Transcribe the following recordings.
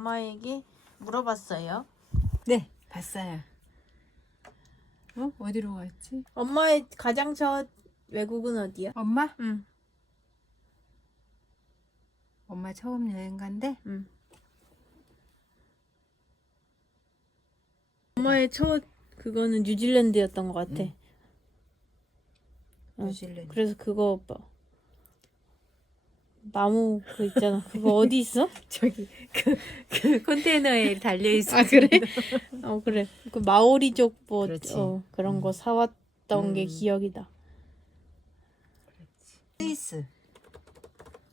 엄마에게 물어봤어요. 네, 봤어요. 어? 어디로 갔지? 엄마의 가장 첫 외국은 어디야? 엄마? 응. 엄마 처음 여행 간대? 응. 엄마의 첫 그거는 뉴질랜드였던 것 같아. 응. 어. 뉴질랜드. 그래서 그거 뭐 나무 그 있잖아. 그거 어디 있어? 저기 그, 그 컨테이너에 달려 있어. 아 그래? 어 그래. 그 마오리족 뭐 그렇지. 어, 그런 음. 거 사왔던 게 음. 기억이다. 스위스.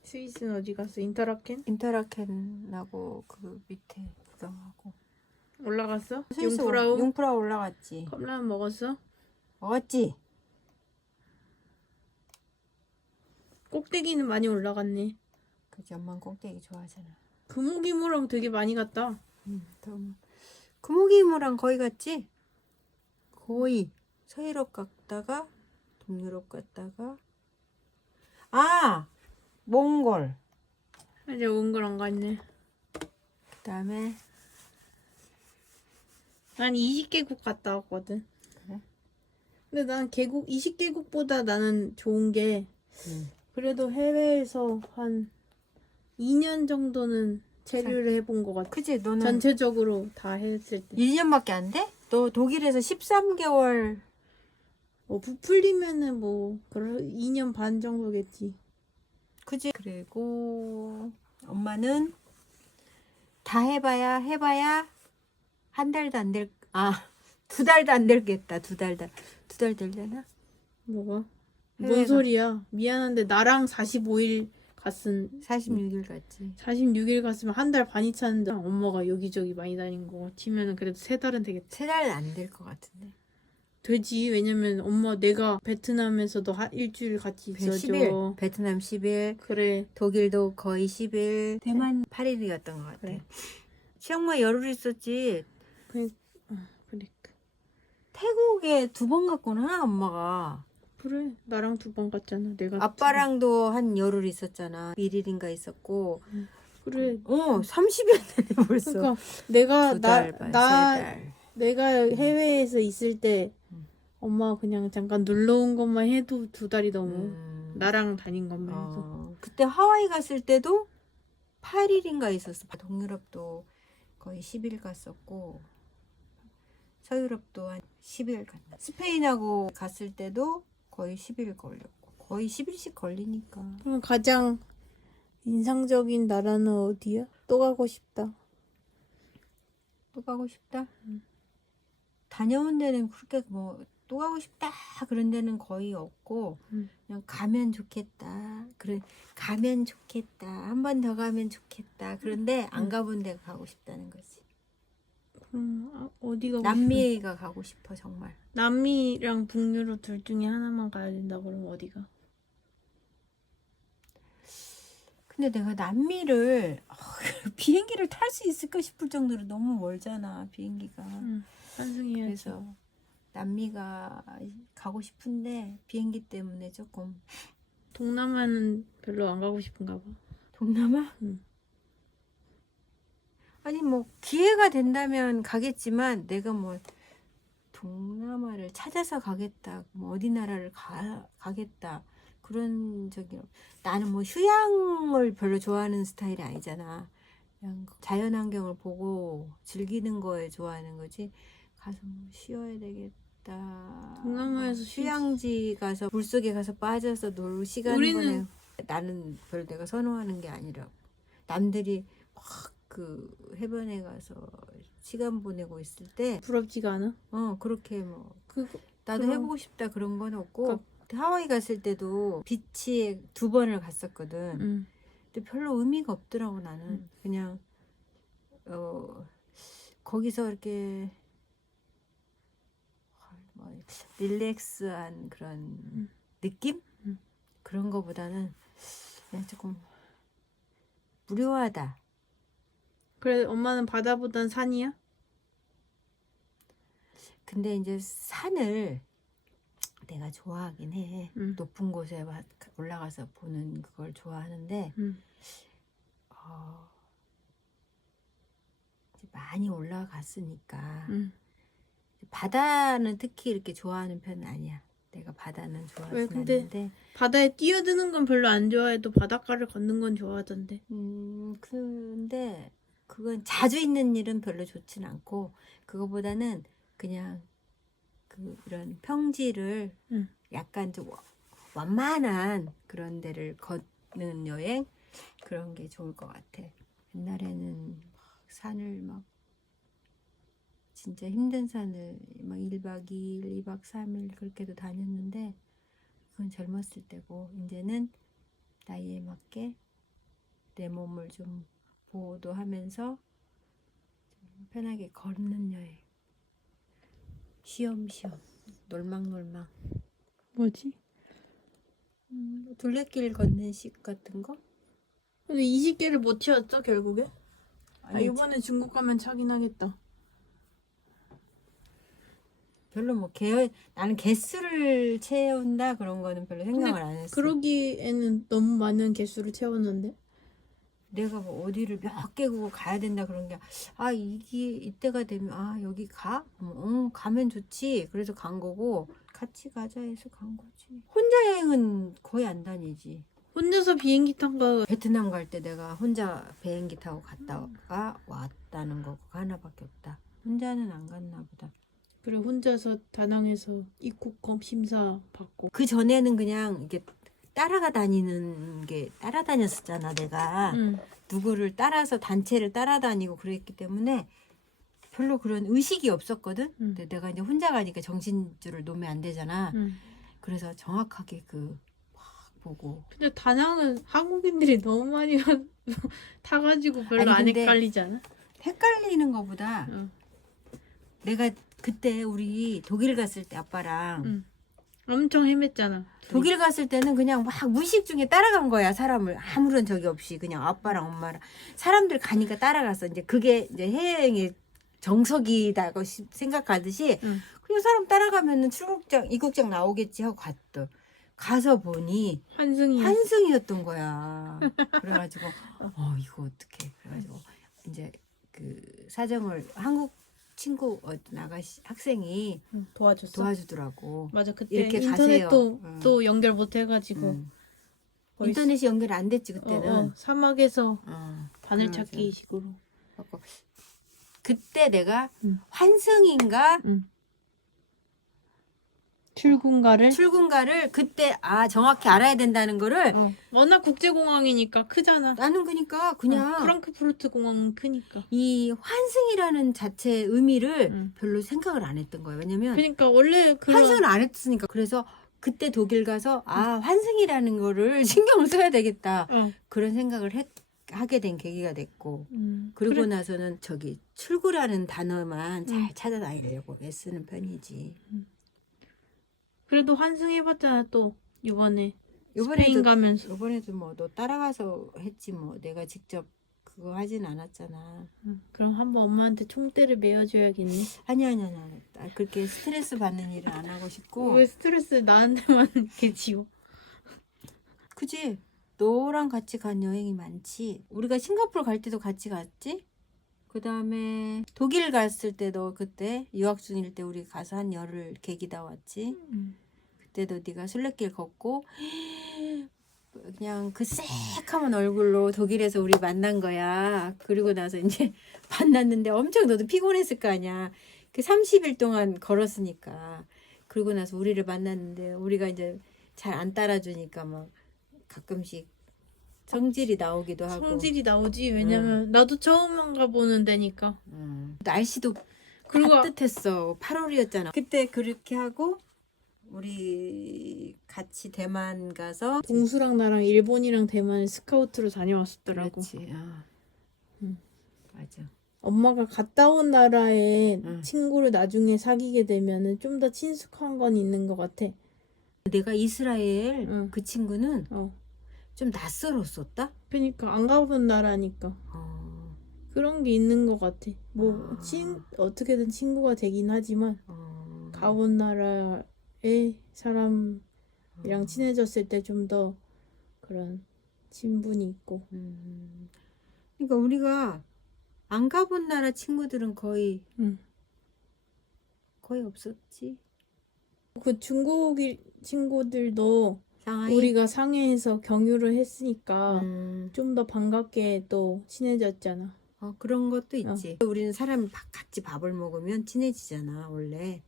스위스는 어디 갔어? 인터라켄? 인터라켄하고 그 밑에 구경하고. 올라갔어? 스위스 융프라우? 융프라우 올라갔지. 컵라면 먹었어? 먹었지? 꼭대기는 많이 올라갔네. 그지 엄마는 꼭대기 좋아하잖아. 금오기모랑 되게 많이 갔다. 응. 음, 금오기모랑 거의 갔지? 거의 서유럽 갔다가 동유럽 갔다가 아 몽골 이제 온걸안 갔네. 그다음에 난 20개국 갔다 왔거든. 그래? 근데 난 개국 20개국보다 나는 좋은 게 음. 그래도 해외에서 한 2년 정도는 체류를 해본 것 같아. 그지 너는 전체적으로 다 했을 때. 1년밖에 안 돼? 너 독일에서 13개월 뭐 부풀리면은 뭐 그럴 2년 반 정도겠지. 그지? 그리고 엄마는 다 해봐야 해봐야 한 달도 안 될, 아, 두 달도 안 될겠다. 두 달도. 두 달 될려나? 뭐가? 뭔 해외가- 소리야? 미안한데 나랑 45일 갔은 46일 갔지. 46일 갔으면 한 달 반이 차는데 엄마가 여기저기 많이 다닌 거 치면은 그래도 세 달은 되겠다. 세 달은 안 될 것 같은데. 되지. 왜냐면 엄마 내가 베트남에서도 하, 일주일 같이 있어줘. 10일. 베트남 10일. 그래. 독일도 거의 10일. 대만 8일이었던 것 같아. 그래. 치앙마이 열흘 있었지. 그, 어, 그래. 태국에 두 번 갔구나, 엄마가. 그래. 나랑 두 번 갔잖아. 내가 아빠랑도 한 열흘 있었잖아. 1일인가 있었고. 두- 그래. 어, 30일 벌써. 그러니까 내가 두나달 반, 세나 달. 내가 해외에서 있을 때 음. 엄마 그냥 잠깐 놀러 온 것만 해도 두 달이 넘어. 음. 나랑 다닌 것만 해도. 어, 그때 하와이 갔을 때도 8일인가 있었어. 동유럽도 거의 10일 갔었고 서유럽도 한 10일 갔나. 스페인하고 갔을 때도 거의 10일 걸렸고 거의 10일씩 걸리니까. 그럼 가장 인상적인 나라는 어디야? 또 가고 싶다. 또 가고 싶다. 음. 다녀온 데는 그렇게 뭐 또 가고 싶다 그런 데는 거의 없고 음. 그냥 가면 좋겠다. 그래 가면 좋겠다. 한 번 더 가면 좋겠다. 그런데 안 음. 가본 데가 가고 싶다는 거지. 음, 아, 어디 가고 싶어? 남미가 가고 싶어 정말. 남미랑 북유럽 둘 중에 하나만 가야 된다 그러면 어디가? 근데 내가 남미를 어, 비행기를 탈 수 있을까 싶을 정도로 너무 멀잖아 비행기가. 응, 환승해야지. 그래서 남미가 가고 싶은데 비행기 때문에 조금 동남아는 별로 안 가고 싶은가 봐. 동남아? 응. 아니 뭐 기회가 된다면 가겠지만 내가 뭐 동남아를 찾아서 가겠다 뭐 어디 나라를 가, 가겠다 그런 적이 없- 나는 뭐 휴양을 별로 좋아하는 스타일이 아니잖아. 그냥 자연 환경을 보고 즐기는 거에 좋아하는 거지. 가서 뭐 쉬어야 되겠다. 동남아에서 휴양지 가서 물속에 가서 빠져서 놀 시간을 우리는- 보내 나는 별로 내가 선호하는 게 아니라 남들이 막 그 해변에 가서 시간 보내고 있을 때, 부럽지가 않아? 어 그렇게 뭐 그거 나도 그럼- 해보고 싶다 그런 건 없고 그러니까- 하와이 갔을 때도 비치에 두 번을 갔었거든. 응. 근데 별로 의미가 없더라고 나는 음. 그냥 어 거기서 이렇게 뭐 릴렉스한 그런 느낌 음. 그런 거보다는 그냥 조금 무료하다. 그래 엄마는 바다보단 산이야? 근데 이제 산을 내가 좋아하긴 해. 음. 높은 곳에 와- 올라가서 보는 그걸 좋아하는데 응. 어, 이제 많이 올라갔으니까 응. 바다는 특히 이렇게 좋아하는 편은 아니야. 내가 바다는 왜, 좋아하진 근데- 않는데 바다에 뛰어드는 건 별로 안 좋아해도 바닷가를 걷는 건 좋아하던데. 음 근데 그건 자주 있는 일은 별로 좋진 않고 그거보다는 그냥 그 이런 평지를 응. 약간 좀 와- 완만한 그런 데를 걷는 여행 그런 게 좋을 것 같아. 옛날에는 막 산을 막 진짜 힘든 산을 막 1박 2일, 2박 3일 그렇게도 다녔는데 그건 젊었을 때고 이제는 나이에 맞게 내 몸을 좀 보호도 하면서 좀 편하게 걷는 여행. 쉬엄쉬엄 놀망놀망 뭐지? 음, 둘레길 걷는 식 같은 거? 근데 20개를 못 채웠죠 결국에? 아 아니, 이번에 중국 가면 차긴 하겠다. 별로 뭐 개, 나는 개수를 채운다 그런 거는 별로 생각을 안 했어. 그러기에는 너무 많은 개수를 채웠는데. 내가 뭐 어디를 몇 개국 가야 된다 그런 게 아 이게 이때가 되면 아 여기 가? 어, 어, 가면 좋지. 그래서 간 거고 같이 가자 해서 간 거지. 혼자 여행은 거의 안 다니지. 혼자서 비행기 탄 거 베트남 갈 때 내가 혼자 비행기 타고 갔다가 왔다는 거 그거 하나밖에 없다. 혼자는 안 갔나 보다. 그리고 혼자서 다낭에서 입국 검 심사 받고. 그 전에는 그냥 이게 따라가 다니는 게 따라다녔었잖아 내가 응. 누구를 따라서 단체를 따라다니고 그랬기 때문에 별로 그런 의식이 없었거든. 응. 근데 내가 이제 혼자 가니까 정신줄을 놓으면 안 되잖아. 응. 그래서 정확하게 그 막 보고 근데 다낭은 한국인들이 너무 많이 가- 타가지고 별로 아니, 안 근데- 헷갈리지 않아? 헷갈리는 거보다 응. 내가 그때 우리 독일 갔을 때 아빠랑 응. 엄청 헤맸잖아. 독일 갔을 때는 그냥 막 무의식 중에 따라간 거야 사람을. 아무런 적이 없이 그냥 아빠랑 엄마랑. 사람들 가니까 따라갔어. 이제 그게 이제 해외여행의 정석이다고 시- 생각하듯이 응. 그냥 사람 따라가면은 출국장 입국장 나오겠지 하고 갔더 가서 보니 환승이. 환승이었던 거야. 그래가지고 어 이거 어떡해. 그래가지고 이제 그 사정을 한국 친구 어떤 아가씨 학생이 응, 도와줬어. 도와주더라고 맞아 그때 이렇게 인터넷도 가세요. 응. 또 연결 못 해가지고 음. 거의 인터넷이 연결 안 됐지 어, 그때는. 어, 사막에서 어, 바늘찾기 그래가지고. 식으로. 갖고 그때 내가 응. 환승인가 출군가를 출근가를 그때 아 정확히 알아야 된다는 거를 어. 워낙 국제공항이니까 크잖아. 나는 그러니까 그냥 어, 프랑크푸르트 공항은 크니까. 이 환승이라는 자체의 의미를 응. 별로 생각을 안 했던 거예요. 왜냐면 그러니까 원래 그런 환승을 안 했으니까 그래서 그때 독일 가서 아 환승이라는 거를 신경을 써야 되겠다 어. 그런 생각을 했, 하게 된 계기가 됐고 음, 그러고 그래- 나서는 저기 출구라는 단어만 잘 응. 찾아다니려고 애쓰는 편이지. 그래도 환승해봤잖아 또 이번에 스페인 가면서. 요번에도 뭐 너 따라가서 했지 뭐 내가 직접 그거 하진 않았잖아. 응, 그럼 한번 엄마한테 총대를 메어줘야겠네. 아니 아니 아니 아니. 나 그렇게 스트레스 받는 일을 안 하고 싶고. 왜 스트레스 나한테만 이렇게 지워? 그지? 너랑 같이 간 여행이 많지. 우리가 싱가포르 갈 때도 같이 갔지. 그 다음에 독일 갔을 때도 그때 유학 중일 때 우리 가서 한 열흘 계기다 왔지. 음. 그때도 네가 술래길 걷고 그냥 그 새카만 얼굴로 독일에서 우리 만난 거야. 그리고 나서 이제 만났는데 엄청 너도 피곤했을 거 아니야. 그 30일 동안 걸었으니까. 그리고 나서 우리를 만났는데 우리가 이제 잘 안 따라주니까 막 가끔씩 성질이 나오기도 하고. 성질이 나오지. 왜냐면 나도 처음 가보는 데니까. 음. 날씨도 그리고 따뜻했어. 8월이었잖아. 그때 그렇게 하고 우리 같이 대만 가서 봉수랑 나랑 일본이랑 대만에 스카우트로 다녀왔었더라고. 그렇지. 아. 음. 맞아. 엄마가 갔다 온 나라에 응. 친구를 나중에 사귀게 되면은 좀 더 친숙한 건 있는 것 같아. 내가 이스라엘 응. 그 친구는 어. 좀 낯설었었다. 그러니까 안 가본 나라니까 어, 그런 게 있는 것 같아. 뭐 아. 친 어떻게든 친구가 되긴 하지만 어. 가본 나라의 사람이랑 어. 친해졌을 때 좀 더 그런 친분이 있고. 음. 그러니까 우리가 안 가본 나라 친구들은 거의 응. 거의 없었지. 그 중국 친구들도 상하이. 우리가 상해에서 경유를 했으니까 음, 좀 더 반갑게 또 친해졌잖아. 어, 그런 것도 있지. 우리는 사람 바- 같이 밥을 먹으면 친해지잖아 원래.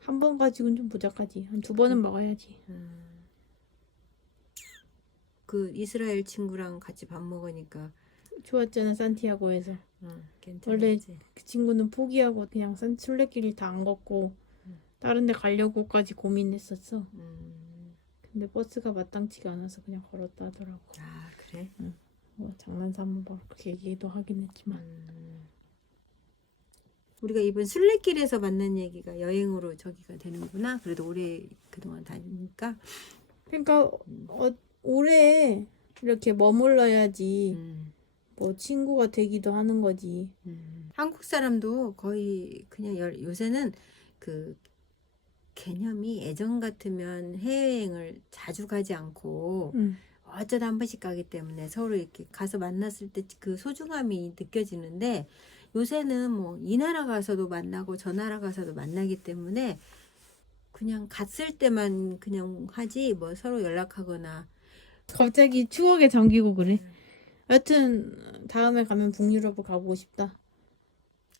한 번 가지고는 좀 부족하지. 한 두 번은 먹어야지. 음. 그 이스라엘 친구랑 같이 밥 먹으니까 좋았잖아 산티아고에서. 어, 원래 괜찮았지. 그 친구는 포기하고 그냥 산 순례길 다안 걷고 다른 데 가려고까지 고민했었어. 음, 근데 버스가 마땅치가 않아서 그냥 걸었다 하더라고. 아 그래. 뭐 장난삼아 뭐 그렇게 얘기도 하긴 했지만. 음. 우리가 이번 순례길에서 만난 얘기가 여행으로 저기가 되는구나. 그래도 오래 그동안 다니니까. 그러니까 어, 오래 이렇게 머물러야지 음. 뭐 친구가 되기도 하는 거지. 음. 한국 사람도 거의 그냥 열- 요새는 그 개념이 예전 같으면 해외여행을 자주 가지 않고 응. 어쩌다 한 번씩 가기 때문에 서로 이렇게 가서 만났을 때 그 소중함이 느껴지는데 요새는 뭐 이 나라 가서도 만나고 저 나라 가서도 만나기 때문에 그냥 갔을 때만 그냥 하지 뭐 서로 연락하거나 갑자기 추억에 잠기고 그래. 여튼 다음에 가면 북유럽을 가보고 싶다.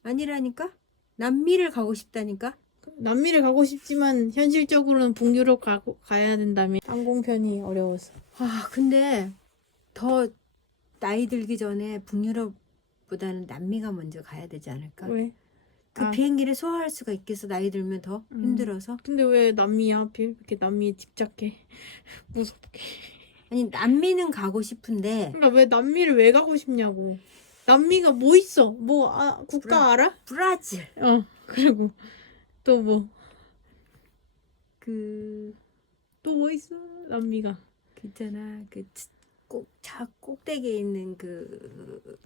아니라니까 남미를 가고 싶다니까 남미를 가고 싶지만 현실적으로는 북유럽 가고 가야 된다면 항공편이 어려워서. 아 근데 더 나이 들기 전에 북유럽보다는 남미가 먼저 가야 되지 않을까? 왜? 그 아. 비행기를 소화할 수가 있겠어 나이 들면 더 음. 힘들어서 근데 왜 남미야 하필 이렇게 남미에 집착해? 무섭게. 아니 남미는 가고 싶은데 그러니까 왜 남미를 왜 가고 싶냐고. 남미가 뭐 있어? 뭐 아, 국가 브라- 알아? 브라질 어 그리고 또뭐또뭐그 있어? 남미가. 그 있잖아 그꼭차 꼭대기에 있는 그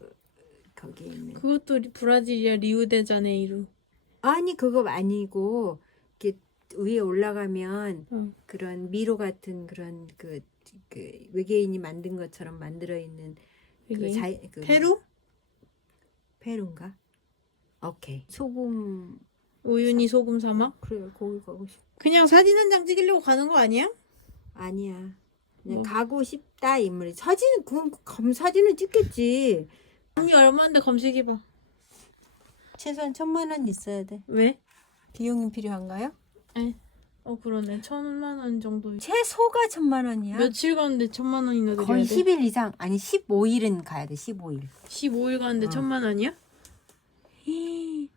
거기에 있는 그것도 브라질이야 리우데자네이루. 아니 그거 아니고 이렇게 위에 올라가면 어. 그런 미로 같은 그런 그, 그 외계인이 만든 것처럼 만들어 있는 그 여기 자, 그 페루? 페루인가? 오케이 소금 우유니 소금 사막? 그래 거기 가고 싶 그냥 사진 한 장 찍으려고 가는 거 아니야? 아니야 그냥 뭐? 가고 싶다 인물이 사진은 그건 검 사진은 찍겠지 남미 얼마인데 검색해봐. 최소한 천만 원 있어야 돼 왜? 비용이 필요한가요? 어 그러네 천만 원 정도. 최소가 천만 원이야 며칠 가는데 천만 원이나 들여야 거의 돼? 10일 이상 아니 15일은 가야 돼 15일 15일 가는데 어. 천만 원이야?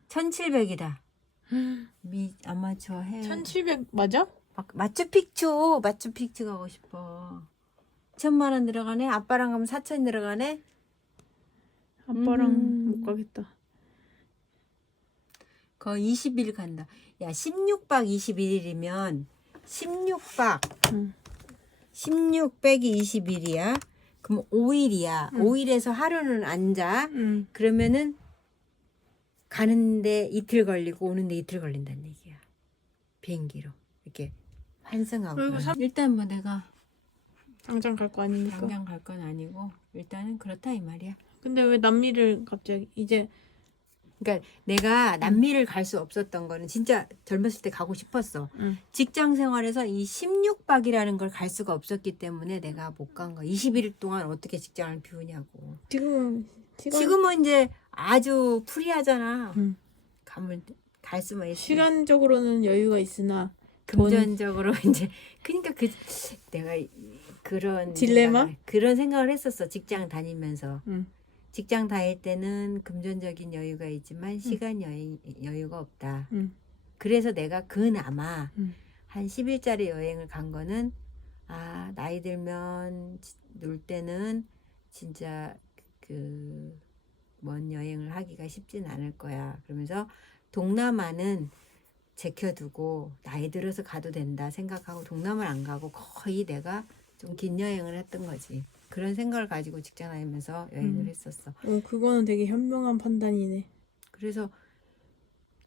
1700이다 미 아마추어 해 1700 맞아? 막 마추픽추 마추픽추 가고 싶어 천만 원 들어가네 아빠랑 가면 4천 들어가네 아빠랑 음. 못 가겠다. 거의 20일 간다 야 16박 21일이면 16박 응. 16 빼기 21이야 그럼 5일이야 응. 5일에서 하루는 앉아 응. 그러면은 가는데 이틀 걸리고 오는데 이틀 걸린다는 얘기야 비행기로 이렇게 환승하고 그리고. 삼- 일단 뭐 내가 당장 갈 거 아니니까. 당장 갈 건 아니고 일단은 그렇다 이 말이야 근데 왜 남미를 갑자기 이제 그러니까 내가 남미를 갈 수 없었던 거는 진짜 젊었을 때 가고 싶었어. 응. 직장 생활에서 이 16박이라는 걸 갈 수가 없었기 때문에 내가 못 간 거야. 21일 동안 어떻게 직장을 비우냐고. 지금 시간 지금은 이제 아주 프리하잖아. 응. 가면 갈 수만 있어. 시간적으로는 여유가 있으나 돈- 금전적으로 이제 그러니까 그 내가 이- 그런 딜레마? 생각을- 그런 생각을 했었어. 직장 다니면서. 응. 직장 다닐 때는 금전적인 여유가 있지만 시간 여유, 여유가 없다. 응. 그래서 내가 그나마 응. 한 10일짜리 여행을 간 거는 아 나이 들면 지- 놀 때는 진짜 그 먼 여행을 하기가 쉽진 않을 거야. 그러면서 동남아는 제켜두고 나이 들어서 가도 된다 생각하고 동남아를 안 가고 거의 내가 좀 긴 여행을 했던 거지. 그런 생각을 가지고 직장 다니면서 여행을 음. 했었어. 어, 그거는 되게 현명한 판단이네. 그래서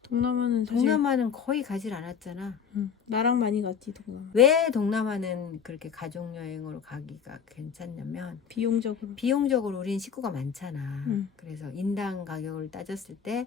동남아는 사실 동남아는 거의 가질 않았잖아. 응, 나랑 많이 갔지 동남아. 왜 동남아는 그렇게 가족 여행으로 가기가 괜찮냐면 비용적으로. 비용적으로 우린 식구가 많잖아. 음. 그래서 인당 가격을 따졌을 때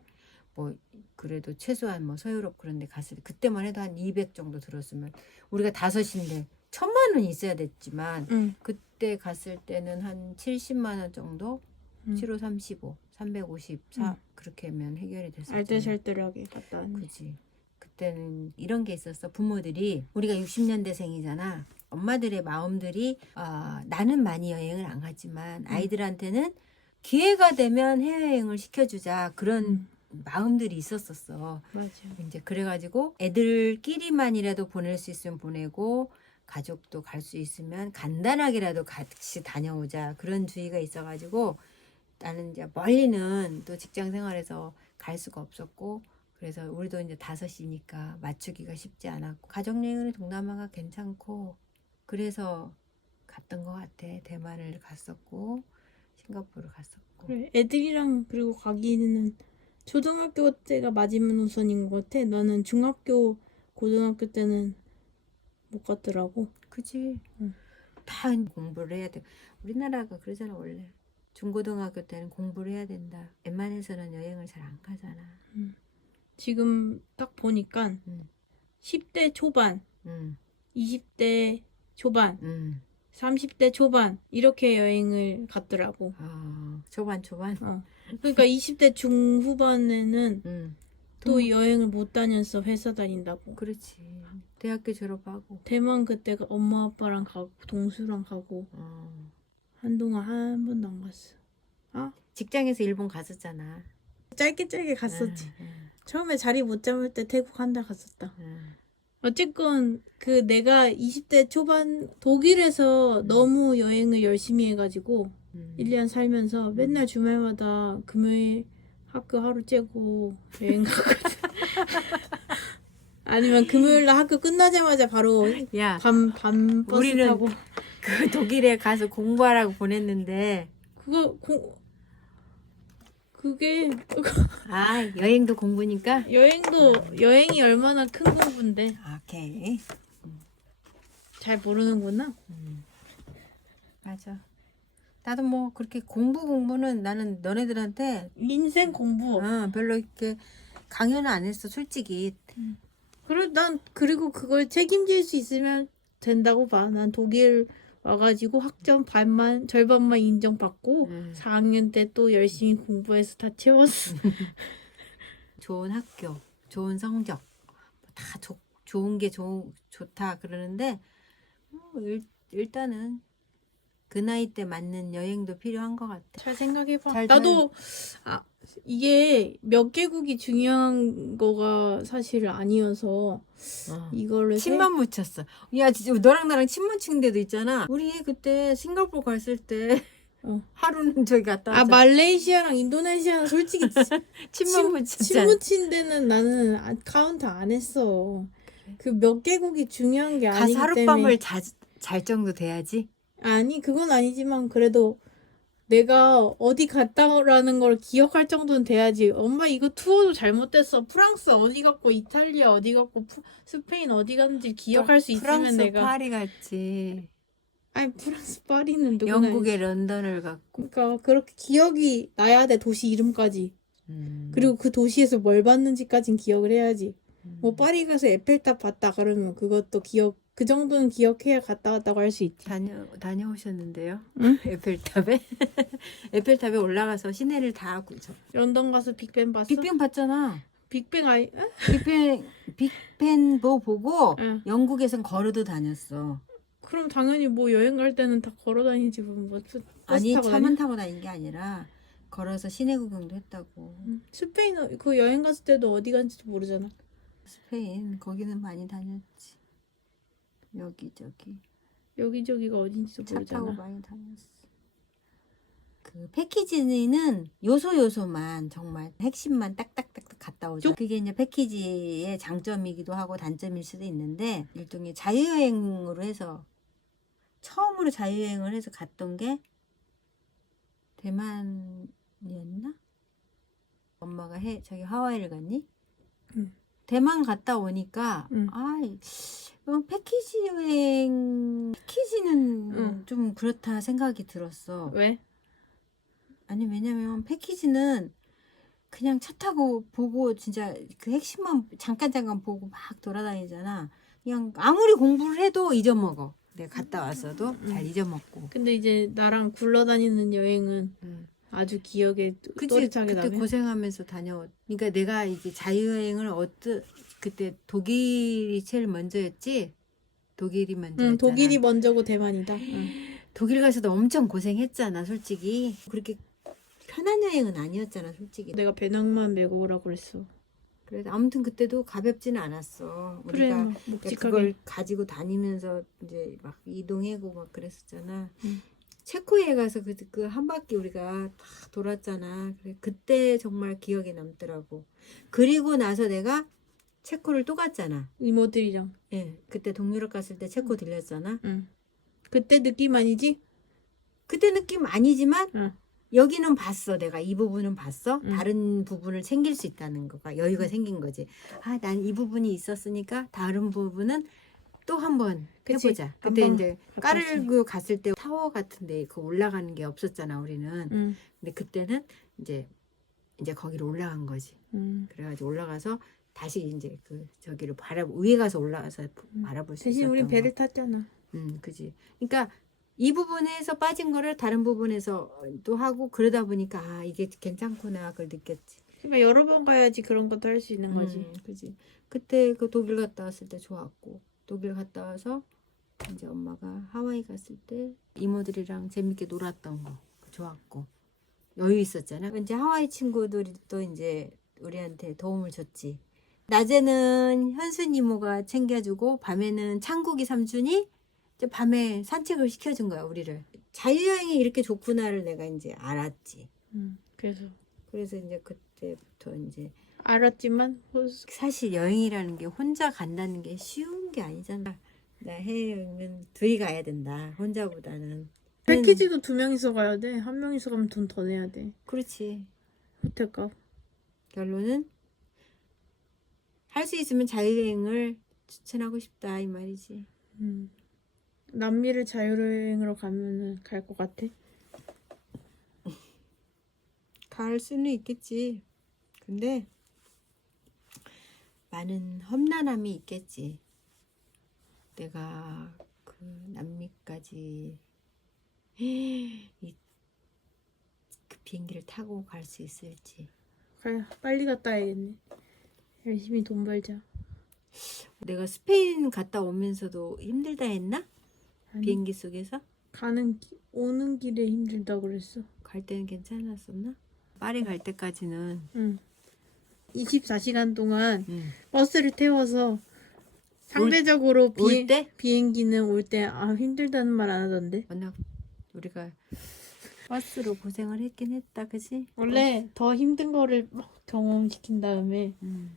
뭐 그래도 최소한 뭐 서유럽 그런 데 갔을 때 그때만 해도 한 200 정도 들었으면 우리가 다섯인데 천만 원 있어야 됐지만 응. 그때 갔을 때는 한 70만 원 정도 응. 7호 35 354 음. 그렇게 하면 해결이 됐었지. 알뜰살뜰하게 갔다 왔네. 그지. 그때는 이런 게 있었어. 부모들이 우리가 60년대생이잖아. 엄마들의 마음들이 아, 나는 많이 여행을 안 가지만 아이들한테는 기회가 되면 해외여행을 시켜주자 그런 응. 마음들이 있었었어. 맞아. 이제 그래가지고 애들끼리만이라도 보낼 수 있으면 보내고 가족도 갈 수 있으면 간단하게라도 같이 다녀오자 그런 주의가 있어가지고 나는 이제 멀리는 또 직장 생활에서 갈 수가 없었고 그래서 우리도 이제 다섯이니까 맞추기가 쉽지 않았고 가족여행은 동남아가 괜찮고 그래서 갔던 것 같아 대만을 갔었고 싱가포르 갔었고 그래 애들이랑 그리고 가기는 초등학교 때가 마지막 우선인 것 같아. 나는 중학교 고등학교 때는 못 갔더라고. 그지. 응. 다 공부를 해야 돼. 우리나라가 그러잖아 원래. 중고등학교 때는 공부를 해야 된다. 웬만해서는 여행을 잘 안 가잖아. 지금 딱 보니까 응. 10대 초반, 응, 20대 초반, 응. 30대 초반 이렇게 여행을 갔더라고. 아, 초반 초반. 어. 그러니까 20대 중후반에는 응. 또 동- 여행을 못 다녔어. 회사 다닌다고. 그렇지. 대학교 졸업하고. 대만 그때가 엄마 아빠랑 가고 동수랑 가고 어. 한동안 한 번도 안 갔어. 직장에서 일본 갔었잖아. 짧게 짧게 갔었지. 응, 처음에 자리 못 잡을 때 태국 한 달 갔었다. 응, 어쨌건 그 내가 20대 초반 독일에서 너무 여행을 열심히 해가지고 응. 1년 살면서 맨날 주말마다 금요일 학교 하루 째고 여행 갔거든. 아니면 금요일 날 학교 끝나자마자 바로 야, 밤, 밤 버스 우리는 타고 그 독일에 가서 공부하라고 보냈는데 그거 공 그게 아 여행도 공부니까. 여행도 여행이 얼마나 큰 공부인데 오케이. 잘 모르는구나. 음. 맞아. 나도 뭐 그렇게 공부 공부는 나는 너네들한테 인생 공부. 어, 별로 이렇게 강연은 안 했어 솔직히. 그래 난 그리고 그걸 책임질 수 있으면 된다고 봐. 난 독일 와가지고 학점 반만 절반만 인정받고 음. 4학년 때 또 열심히 공부해서 다 채웠어. 좋은 학교, 좋은 성적 다 좋- 좋은 게 좋, 좋다 그러는데 뭐 일, 일단은 그 나이 때 맞는 여행도 필요한 것 같아. 잘 생각해봐. 잘- 나도 아 이게 몇 개국이 중요한 거가 사실 아니어서 이거를 세- 침만 묻혔어. 야, 진짜 너랑 나랑 침 묻힌 데도 있잖아. 우리 그때 싱가포르 갔을 때 어. 하루는 저기 갔다 아 왔잖아. 말레이시아랑 인도네시아는 솔직히 침만 침 묻혔잖아. 묻힌 데는 나는 아- 카운트 안 했어. 그 몇 개국이 중요한 게 아니기 때문에 하룻밤을 자, 잘 정도 돼야지. 아니 그건 아니지만 그래도 내가 어디 갔다라는 걸 기억할 정도는 돼야지. 엄마 이거 투어도 잘못됐어. 프랑스 어디 갔고 이탈리아 어디 갔고 푸- 스페인 어디 갔는지 기억할 수 있으면 프랑스 내가 파리 갔지. 아니 프랑스 파리는 누구나 영국의 런던을 갔고. 그러니까 그렇게 기억이 나야 돼 도시 이름까지. 음. 그리고 그 도시에서 뭘 봤는지까진 기억을 해야지. 음. 뭐 파리 가서 에펠탑 봤다 그러면 그것도 기억 그 정도는 기억해야 갔다 왔다고 할 수 있지. 다녀 다녀오셨는데요? 응? 에펠탑에 에펠탑에 올라가서 시내를 다 하고 저 런던 가서 빅벤 봤어? 빅뱅 봤잖아. 빅뱅 아이? 응? 빅뱅 빅뱅도 보고 응. 영국에선 걸어도 다녔어. 그럼 당연히 뭐 여행 갈 때는 다 걸어 다니지 뭐 버스, 버스 아니 타고 차만 다니? 타고 다닌 게 아니라 걸어서 시내 구경도 했다고. 응. 스페인 그 여행 갔을 때도 어디 간지도 모르잖아. 스페인 거기는 많이 다녔지. 여기 저기 여기저기가 어딘지도 차 타고 모르잖아. 많이 다녔어. 그 패키지는 요소 요소만 정말 핵심만 딱딱딱딱 갔다 오죠. 그게 이제 패키지의 장점이기도 하고 단점일 수도 있는데 일종의 자유여행으로 해서 처음으로 자유여행을 해서 갔던 게 대만이었나? 엄마가 해 저기 하와이를 갔니? 응. 대만 갔다 오니까 응. 아 어, 패키지 여행 패키지는 응. 좀 그렇다 생각이 들었어. 왜? 아니 왜냐면 패키지는 그냥 차 타고 보고 진짜 그 핵심만 잠깐 잠깐 보고 막 돌아다니잖아. 그냥 아무리 공부를 해도 잊어먹어. 내가 갔다 왔어도 잘 잊어먹고. 근데 이제 나랑 굴러다니는 여행은 응. 아주 기억에 그치 또렷하게 그때 남아. 고생하면서 다녀. 그러니까 내가 이제 자유여행을 어떠 그때 독일이 제일 먼저였지. 독일이 먼저였잖아. 응, 독일이 먼저고 대만이다. 응. 독일 가서도 엄청 고생했잖아, 솔직히. 그렇게 편한 여행은 아니었잖아, 솔직히. 내가 배낭만 메고 오라고 그랬어. 그래서 아무튼 그때도 가볍지는 않았어. 그래, 우리가 뭐, 그러니까 묵직하게. 그걸 가지고 다니면서 이제 막 이동하고 막 그랬었잖아. 응. 체코에 가서 그, 그 한 바퀴 우리가 다 돌았잖아. 그래, 그때 정말 기억에 남더라고. 그리고 나서 내가 체코를 또 갔잖아. 이모들이랑. 예, 그때 동유럽 갔을 때 체코 들렸잖아. 응. 그때 느낌 아니지? 그때 느낌 아니지만 응. 여기는 봤어. 내가 이 부분은 봤어. 응. 다른 부분을 챙길 수 있다는 거가 여유가 응. 생긴 거지. 아, 난 이 부분이 있었으니까 다른 부분은 또 한번. 해보자. 그때 한번 이제. 까르르 갔을 때 타워 같은데 그 올라가는 게 없었잖아. 우리는. 응. 근데 그때는 이제 이제 거기로 올라간 거지. 응. 그래가지고 올라가서 다시 이제 그 저기를 바라 위에 가서 올라가서 음. 바라볼 수 대신 있었던 우리 거. 배를 탔잖아. 음, 그지. 그러니까 이 부분에서 빠진 거를 다른 부분에서 또 하고 그러다 보니까 아 이게 괜찮구나 그걸 느꼈지. 그러니까 여러 번 가야지 그런 것도 할 수 있는 거지. 음, 그지. 그때 그 독일 갔다 왔을 때 좋았고 독일 갔다 와서 이제 엄마가 하와이 갔을 때 이모들이랑 재밌게 놀았던 거 좋았고 여유 있었잖아. 이제 하와이 친구들이 또 이제 우리한테 도움을 줬지. 낮에는 현순 이모가 챙겨주고 밤에는 창국이 삼촌이 이제 밤에 산책을 시켜준 거야 우리를. 자유여행이 이렇게 좋구나를 내가 이제 알았지. 응. 그래서 그래서 이제 그때부터 이제 알았지만 호- 사실 여행이라는 게 혼자 간다는 게 쉬운 게 아니잖아. 나 해외여행은 둘이 가야 된다. 혼자보다는. 패키지도 두 명이서 가야 돼. 한 명이서 가면 돈 더 내야 돼. 그렇지. 호텔값. 결론은 할 수 있으면 자유여행을 추천하고 싶다 이 말이지. 음. 남미를 자유여행으로 가면은 갈 것 같아. 갈 수는 있겠지. 근데 많은 험난함이 있겠지. 내가 그 남미까지 이, 그 비행기를 타고 갈 수 있을지. 가 빨리 갔다 와야겠네. 열심히 돈 벌자. 내가 스페인 갔다 오면서도 힘들다 했나? 아니, 비행기 속에서? 가는 기- 오는 길에 힘들다 그랬어. 갈 때는 괜찮았었나? 파리 갈 때까지는 응. 24시간 동안 음. 버스를 태워서 상대적으로 올 비행, 때? 비행기는 올 때 아 힘들다는 말 안 하던데. 워낙 우리가 버스로 고생을 했긴 했다 그지? 원래 더 힘든 거를 막 경험시킨 다음에 음.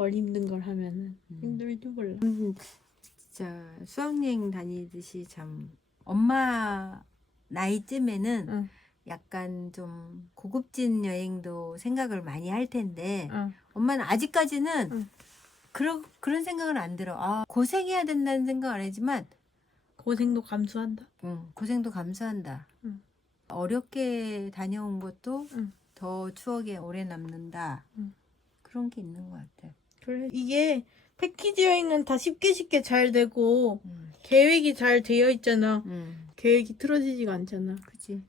덜 힘든 걸 하면은 음. 힘들지 몰라. 음, 진짜 수학여행 다니듯이 참 엄마 나이쯤에는 응. 약간 좀 고급진 여행도 생각을 많이 할 텐데 어. 엄마는 아직까지는 응. 그런 그런 생각은 안 들어. 아 고생해야 된다는 생각 안 하지만 고생도 감수한다. 응, 고생도 감수한다. 응. 어렵게 다녀온 것도 응. 더 추억에 오래 남는다. 응. 그런 게 있는 것 같아. 그래 이게 패키지 여행은 다 쉽게 쉽게 잘 되고 응. 계획이 잘 되어 있잖아. 응. 계획이 틀어지지가 않잖아. 그지.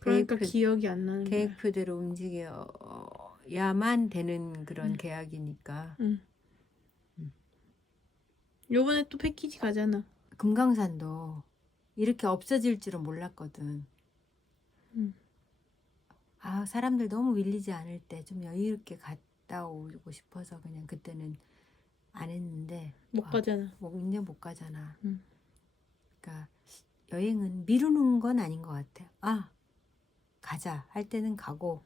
그러니까 계획표- 기억이 안 나는. 계획표대로 움직여야만 되는 그런 응. 계약이니까. 응. 요번에 또 패키지 가잖아. 금강산도 이렇게 없어질 줄은 몰랐거든. 응. 아, 사람들 너무 밀리지 않을 때 좀 여유 있게 갔 다 오고 싶어서 그냥 그때는 안 했는데 못 아, 가잖아. 뭐 이제 못 가잖아. 응. 그러니까 여행은 미루는 건 아닌 것 같아. 아, 가자 할 때는 가고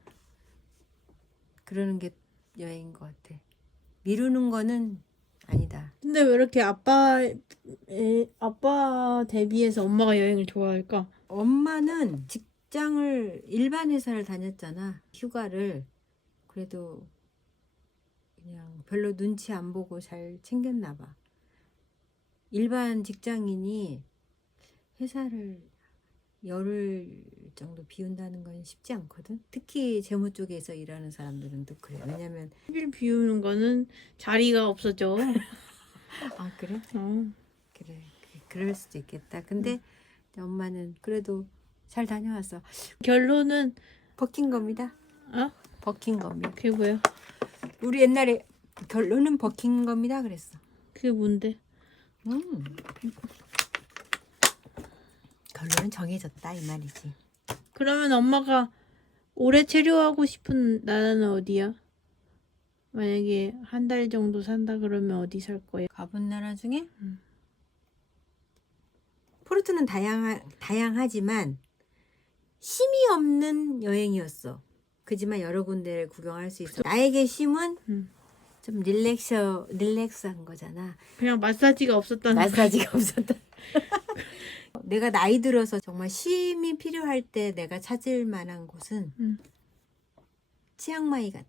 그러는 게 여행인 것 같아. 미루는 거는 아니다. 근데 왜 이렇게 아빠 에, 아빠 대비해서 엄마가 여행을 좋아할까? 엄마는 직장을 일반 회사를 다녔잖아. 휴가를 그래도 그냥 별로 눈치 안 보고 잘 챙겼나 봐. 일반 직장인이 회사를 열흘 정도 비운다는 건 쉽지 않거든. 특히 재무 쪽에서 일하는 사람들은 또 그래. 왜냐면 일 비우는 거는 자리가 없어져. 아 그래? 어. 그래. 그- 그럴 수도 있겠다. 근데 엄마는 그래도 잘 다녀왔어. 결론은 벗긴 겁니다. 어? 벗긴 겁니다. 그게 뭐야? 우리 옛날에 결론은 벗긴 겁니다. 그랬어. 그게 뭔데? 음. 결론은 정해졌다 이 말이지. 그러면 엄마가 올해 체류하고 싶은 나라는 어디야? 만약에 한 달 정도 산다 그러면 어디 살 거야? 가본 나라 중에 음. 포르투는 다양하, 다양하지만 힘이 없는 여행이었어. 그지만 여러 군데를 구경할 수 있어. 나에게 쉼은 음. 좀 릴렉셔 릴렉스한 거잖아. 그냥 마사지가 없었다는. 마사지가 없었다. 내가 나이 들어서 정말 쉼이 필요할 때 내가 찾을 만한 곳은 음. 치앙마이 같아.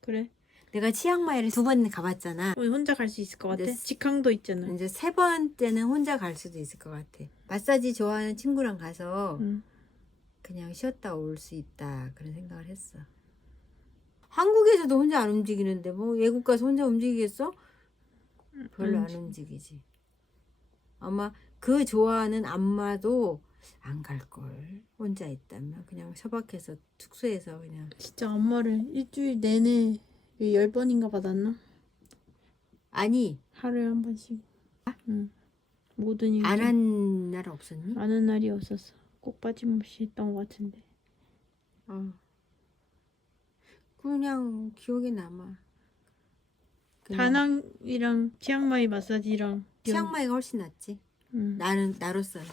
그래? 내가 치앙마이를 두 번 가봤잖아. 우리 혼자 갈 수 있을 것 같아? 네. 직항도 있잖아. 이제 세 번째는 혼자 갈 수도 있을 것 같아. 마사지 좋아하는 친구랑 가서 응. 그냥 쉬었다 올 수 있다 그런 생각을 했어. 한국에서도 혼자 안 움직이는데 뭐 외국 가서 혼자 움직이겠어? 별로 안 음. 움직이지. 아마 그 좋아하는 안마도 안 갈 걸. 혼자 있다면 그냥 처박혀서 숙소에서 그냥 진짜 엄마를 일주일 내내 열 번인가 받았나? 아니 하루에 한 번씩. 응. 모든 일. 안 한 날 없었니? 아는 날이 없었어. 꼭 빠짐없이 했던 것 같은데. 어. 그냥 기억에 남아. 다낭이랑 치앙마이 마사지랑 치앙마이가 훨씬 낫지. 응. 나는 나로서는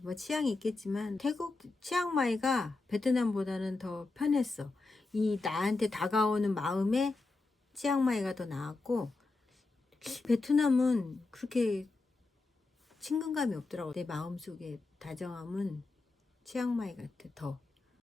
뭐 취향이 있겠지만 태국 치앙마이가 베트남보다는 더 편했어. 이 나한테 다가오는 마음에 치앙마이가 더 나았고 베트남은 그렇게 친근감이 없더라고. 내 마음 속에 다정함은 치앙마이 같아 더.